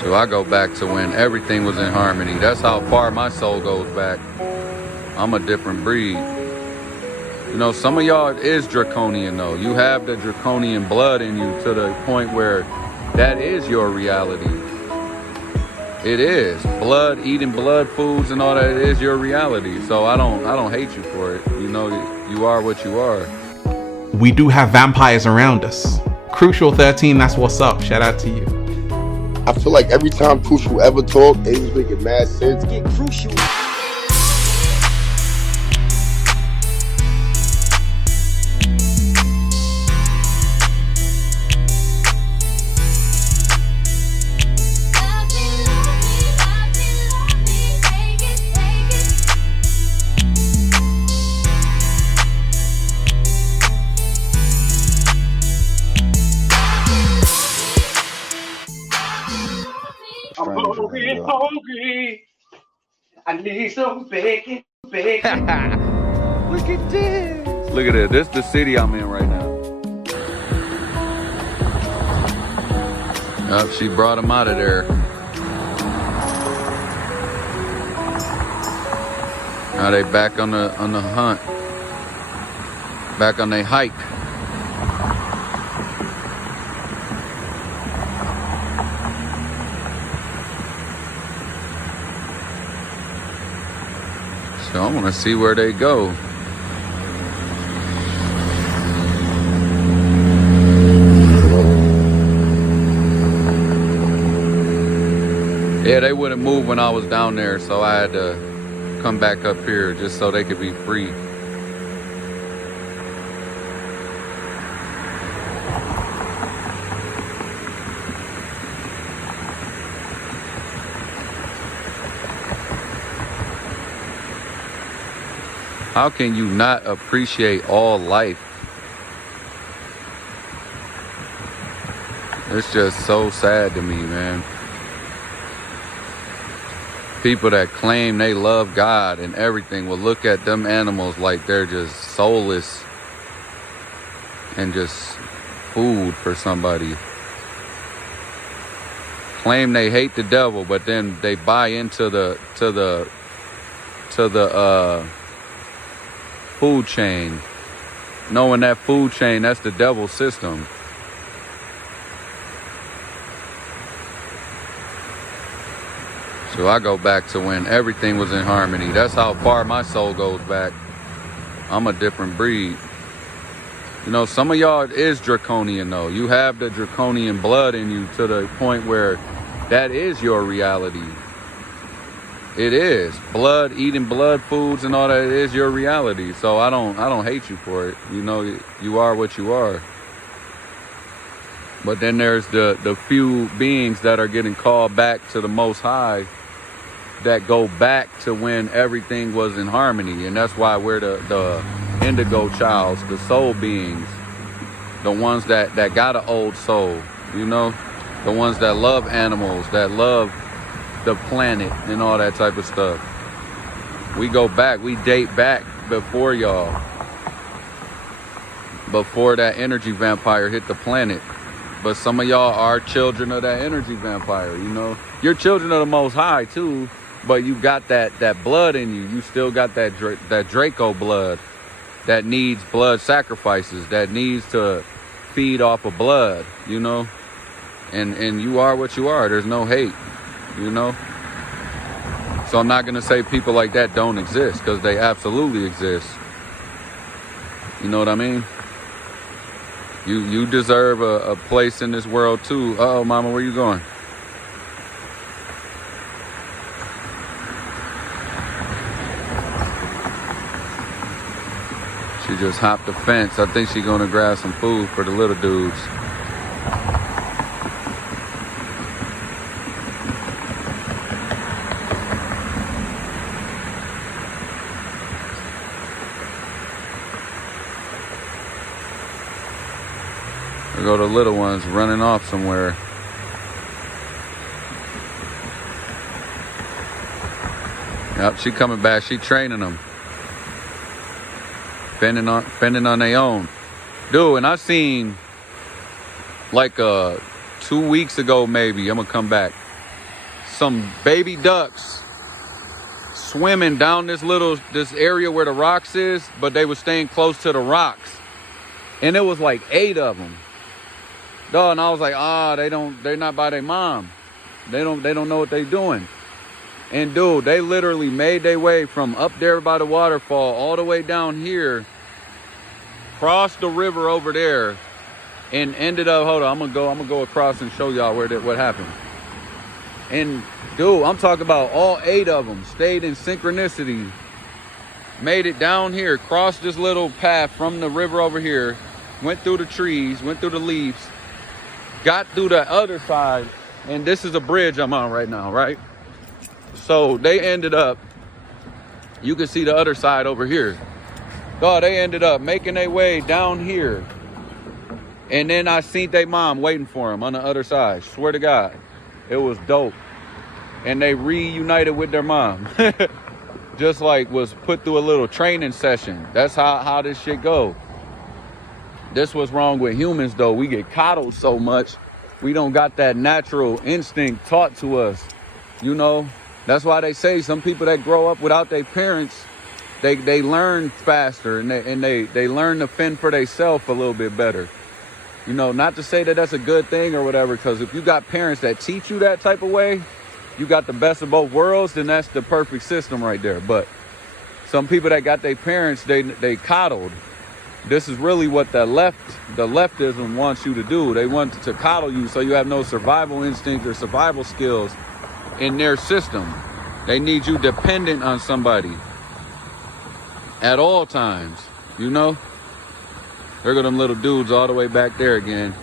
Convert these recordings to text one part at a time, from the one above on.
So I go back to when everything was in harmony. That's how far my soul goes back. I'm a different breed. You know, some of y'all is Draconian though. You have the Draconian blood in you to the point where that is your reality. It is. Blood, eating blood foods and all that is your reality. So I don't hate you for it. You know, you are what you are. We do have vampires around us. Crucial 13, that's what's up. Shout out to you. I feel like every time Crucial ever talked, it was making mad sense. Get Crucial. I'm hungry. I need some bacon. Look at this. Look at it. This is the city I'm in right now. Yep, she brought him out of there. Now they back on the hunt. Back on their hike. So I want to see where they go. Yeah, they wouldn't move when I was down there, so I had to come back up here just so they could be free. How can you not appreciate all life? It's just so sad to me, man. People that claim they love God and everything will look at them animals like they're just soulless and just food for somebody. Claim they hate the devil, but then they buy into the food chain, knowing that food chain, that's the devil's system. So I go back to when everything was in harmony. That's how far my soul goes back. I'm a different breed. You know, some of y'all is Draconian though. You have the Draconian blood in you to the point where that is your reality. It is. Blood, eating blood foods and all that is your reality. So I don't hate you for it. You know, you are what you are. But then there's the few beings that are getting called back to the Most High that go back to when everything was in harmony. And that's why we're the indigo childs, the soul beings, the ones that got an old soul, you know, the ones that love animals, that love the planet and all that type of stuff. We go back, we date back before y'all, before that energy vampire hit the planet. But some of y'all are children of that energy vampire, you know. You're children of the Most High too, but you got that blood in you. You still got that Draco blood that needs blood sacrifices, that needs to feed off of blood, you know. And you are what you are. There's no hate, you know. So I'm not gonna say people like that don't exist, because they absolutely exist. You know what I mean? You deserve a place in this world too. Uh-oh, mama, where you going? She just hopped the fence. I think she's gonna grab some food for the little dudes. There go the little ones running off somewhere. Yep, she coming back. She training them. Fending on their own. Dude, and I seen like 2 weeks ago maybe, I'm gonna come back. some baby ducks swimming down this area where the rocks is, but they were staying close to the rocks. And it was like 8 of them. Dog, and I was like, they're not by their mom. They don't know what they doing. And dude, they literally made their way from up there by the waterfall all the way down here, crossed the river over there, and ended up, hold on, I'm gonna go across and show y'all what happened. And dude, I'm talking about all 8 of them stayed in synchronicity, made it down here, crossed this little path from the river over here, went through the trees, went through the leaves, got through the other side, and this is a bridge I'm on right now, right? So they ended up, you can see the other side over here. God, they ended up making their way down here. And then I seen their mom waiting for them on the other side. Swear to God, it was dope. And they reunited with their mom. Just like was put through a little training session. That's how this shit go. This what's wrong with humans though. We get coddled so much. We don't got that natural instinct taught to us. You know, that's why they say some people that grow up without their parents, they learn faster and they learn to fend for themselves a little bit better. You know, not to say that that's a good thing or whatever, because if you got parents that teach you that type of way, you got the best of both worlds, then that's the perfect system right there. But some people that got their parents, they coddled. This is really what the leftism wants you to do. They want to coddle you so you have no survival instinct or survival skills in their system. They need you dependent on somebody at all times, you know? There go them little dudes all the way back there again.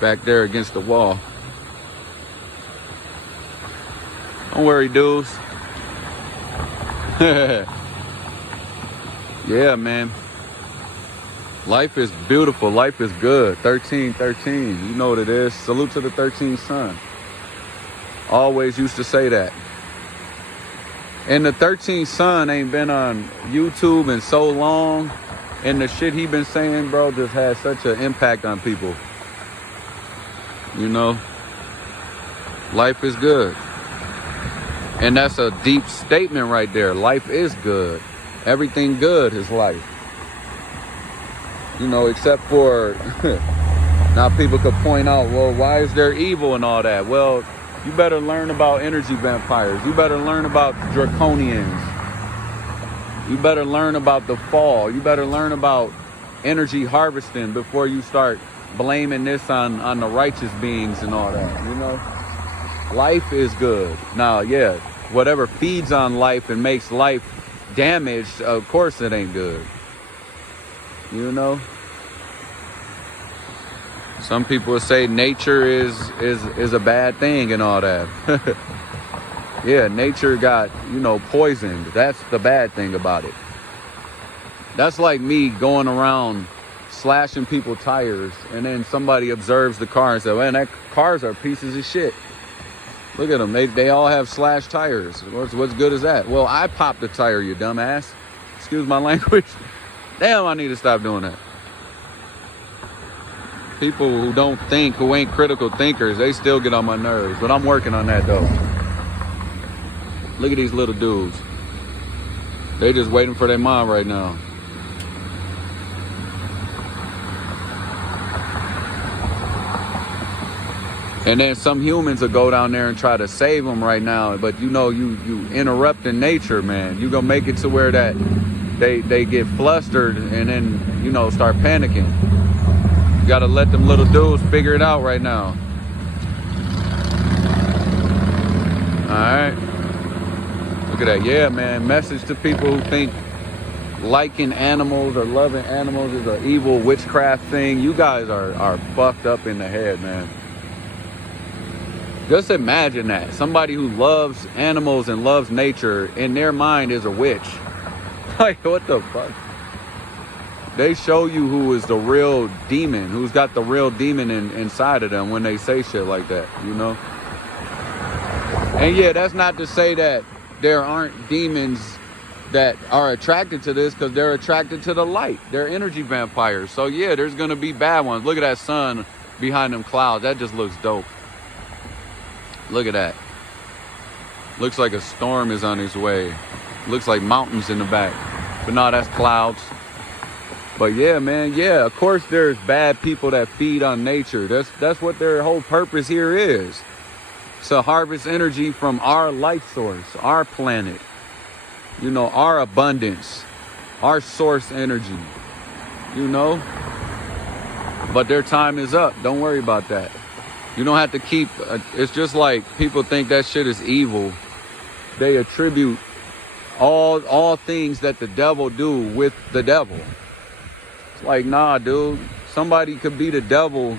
Back there against the wall. Don't worry, dudes. Yeah, man. Life is beautiful. Life is good. 1313. You know what it is. Salute to the 13th son. Always used to say that. And the 13th son ain't been on YouTube in so long. And the shit he been saying, bro, just has such an impact on people. You know? Life is good. And that's a deep statement right there. Life is good. Everything good is life. You know, except for now people could point out, well, why is there evil and all that? Well, you better learn about energy vampires. You better learn about Draconians. You better learn about the fall. You better learn about energy harvesting before you start blaming this on the righteous beings and all that, you know? Life is good. Now, yeah, whatever feeds on life and makes life damaged, of course it ain't good. You know? Some people say nature is a bad thing and all that. Yeah, nature got, you know, poisoned. That's the bad thing about it. That's like me going around slashing people's tires and then somebody observes the car and says, man, that cars are pieces of shit. Look at them. They all have slashed tires. What's good is that? Well, I popped the tire, you dumbass. Excuse my language. Damn, I need to stop doing that. People who don't think, who ain't critical thinkers, they still get on my nerves. But I'm working on that, though. Look at these little dudes. They just waiting for their mom right now. And then some humans will go down there and try to save them right now. But you know, you interrupting nature, man. You gonna make it to where that they get flustered and then, you know, start panicking. You gotta let them little dudes figure it out right now. Alright. Look at that. Yeah, man. Message to people who think liking animals or loving animals is an evil witchcraft thing. You guys are fucked up in the head, man. Just imagine that. Somebody who loves animals and loves nature, in their mind is a witch. Like, what the fuck? They show you who is the real demon, who's got the real demon inside of them when they say shit like that, you know? And yeah, that's not to say that there aren't demons that are attracted to this, because they're attracted to the light. They're energy vampires. So yeah, there's gonna be bad ones. Look at that sun behind them clouds. That just looks dope. Look at that. Looks like a storm is on its way. Looks like mountains in the back. But no, that's clouds. But yeah, man, yeah, of course there's bad people that feed on nature. That's what their whole purpose here is. To harvest energy from our life source, our planet. You know, our abundance, our source energy. You know? But their time is up. Don't worry about that. You don't have to keep, it's just like people think that shit is evil. They attribute all things that the devil do with the devil. It's like, nah, dude, somebody could be the devil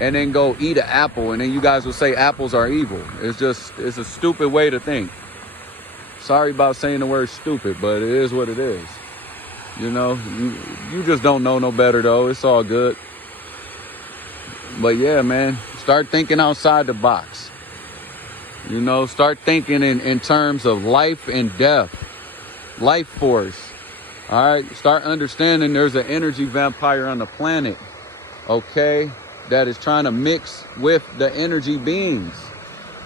and then go eat an apple and then you guys will say apples are evil. It's a stupid way to think. Sorry about saying the word stupid, but it is what it is. You know, you just don't know no better though. It's all good. But yeah, man, start thinking outside the box. You know, start thinking in terms of life and death, life force. All right, start understanding there's an energy vampire on the planet, okay, that is trying to mix with the energy beings.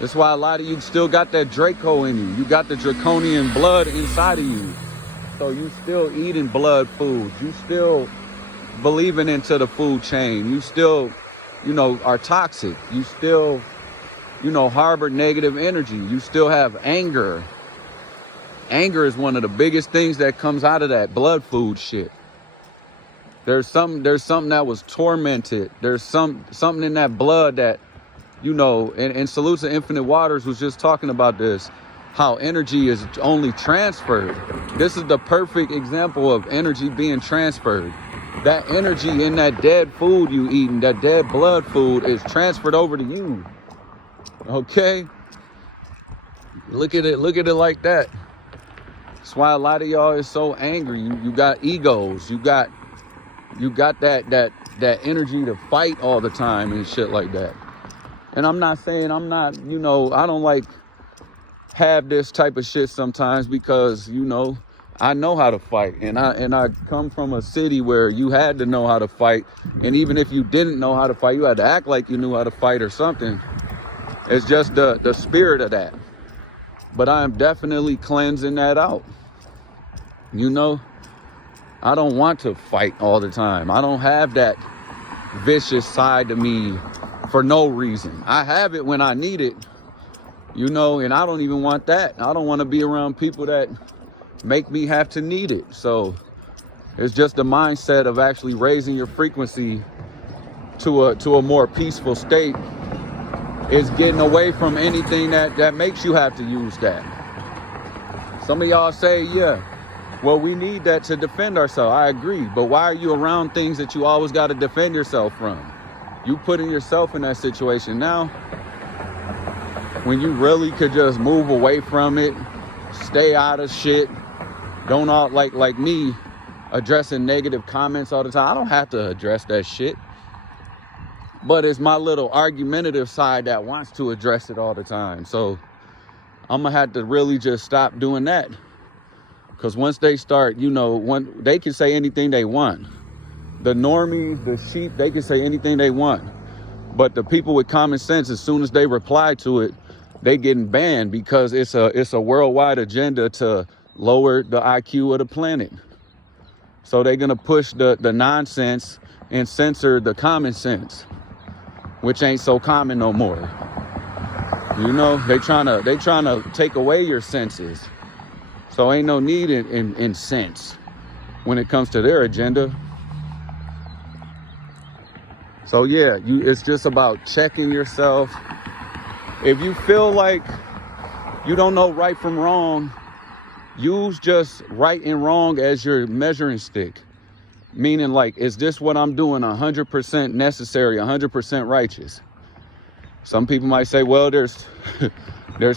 That's why a lot of you still got that Draco in you. You got the Draconian blood inside of you. So you still eating blood foods. You still believing into the food chain. You still, you know, are toxic. You still, you know, harbor negative energy. You still have anger. Anger is one of the biggest things that comes out of that blood food shit. There's something that was tormented. There's something in that blood that, you know, and Salutes of Infinite Waters was just talking about this, how energy is only transferred. This is the perfect example of energy being transferred. That energy in that dead food you eating, that dead blood food, is transferred over to you. Okay? Look at it like that. That's why a lot of y'all is so angry. You got egos. You got that energy to fight all the time and shit like that. And I'm not saying I'm not, you know, I don't like have this type of shit sometimes because, you know, I know how to fight, and I come from a city where you had to know how to fight, and even if you didn't know how to fight, you had to act like you knew how to fight or something. It's just the spirit of that. But I am definitely cleansing that out. You know, I don't want to fight all the time. I don't have that vicious side to me for no reason. I have it when I need it, you know, and I don't even want that. I don't want to be around people that make me have to need it. So it's just the mindset of actually raising your frequency to a more peaceful state. Is getting away from anything that makes you have to use that. Some of y'all say, yeah, well, we need that to defend ourselves. I agree, but why are you around things that you always got to defend yourself from? You putting yourself in that situation now when you really could just move away from it, stay out of shit. Don't all like me addressing negative comments all the time. I don't have to address that shit. But it's my little argumentative side that wants to address it all the time. So I'm gonna have to really just stop doing that. Because once they start, you know, they can say anything they want. The normies, the sheep, they can say anything they want. But the people with common sense, as soon as they reply to it, they getting banned because it's a worldwide agenda to lower the IQ of the planet. So they're gonna push the nonsense and censor the common sense, which ain't so common no more. You know, they trying to take away your senses. So ain't no need in sense when it comes to their agenda. So yeah, it's just about checking yourself. If you feel like you don't know right from wrong, use just right and wrong as your measuring stick. Meaning, like, is this what I'm doing 100% necessary, 100% righteous? Some people might say, well, there's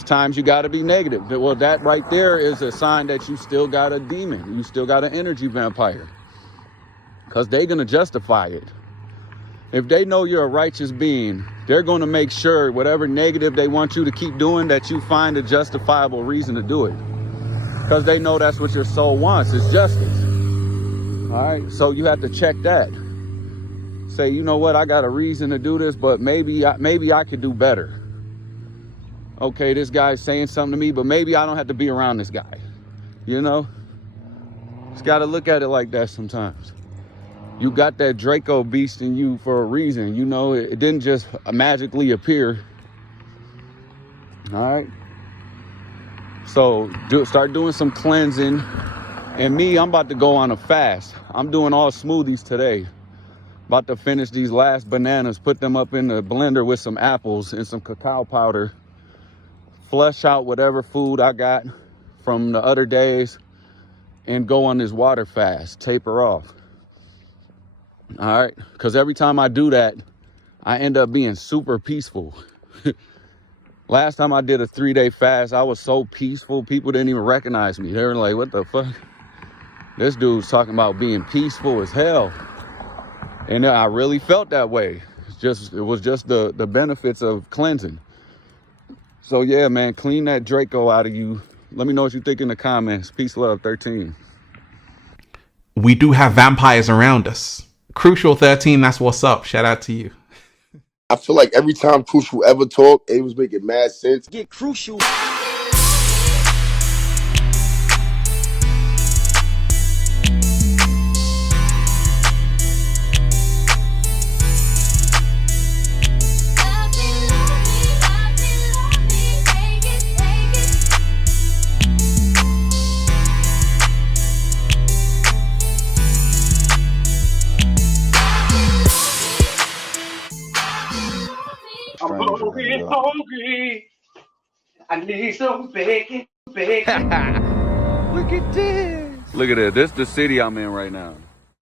times you got to be negative. Well, that right there is a sign that you still got a demon. You still got an energy vampire. Because they're going to justify it. If they know you're a righteous being, they're going to make sure whatever negative they want you to keep doing, that you find a justifiable reason to do it. Because they know that's what your soul wants, is justice. All right, so you have to check that. Say, you know what, I got a reason to do this, but maybe I could do better. okay, this guy's saying something to me, but maybe I don't have to be around this guy. You know? Just gotta look at it like that sometimes. You got that Draco beast in you for a reason. You know, it didn't just magically appear. All right? So start doing some cleansing. And me, I'm about to go on a fast. I'm doing all smoothies today. About to finish these last bananas, put them up in the blender with some apples and some cacao powder. Flush out whatever food I got from the other days and go on this water fast, taper off. All right, because every time I do that, I end up being super peaceful. Last time I did a 3-day fast, I was so peaceful, people didn't even recognize me. They were like, what the fuck? This dude's talking about being peaceful as hell. And I really felt that way. It was just the benefits of cleansing. So yeah, man, clean that Draco out of you. Let me know what you think in the comments. Peace, love, 13. We do have vampires around us. Crucial 13, that's what's up. Shout out to you. I feel like every time Crucial ever talked, it was making mad sense. Get crucial. I'm hungry. I need some bacon. Look at this. Look at it. This is the city I'm in right now.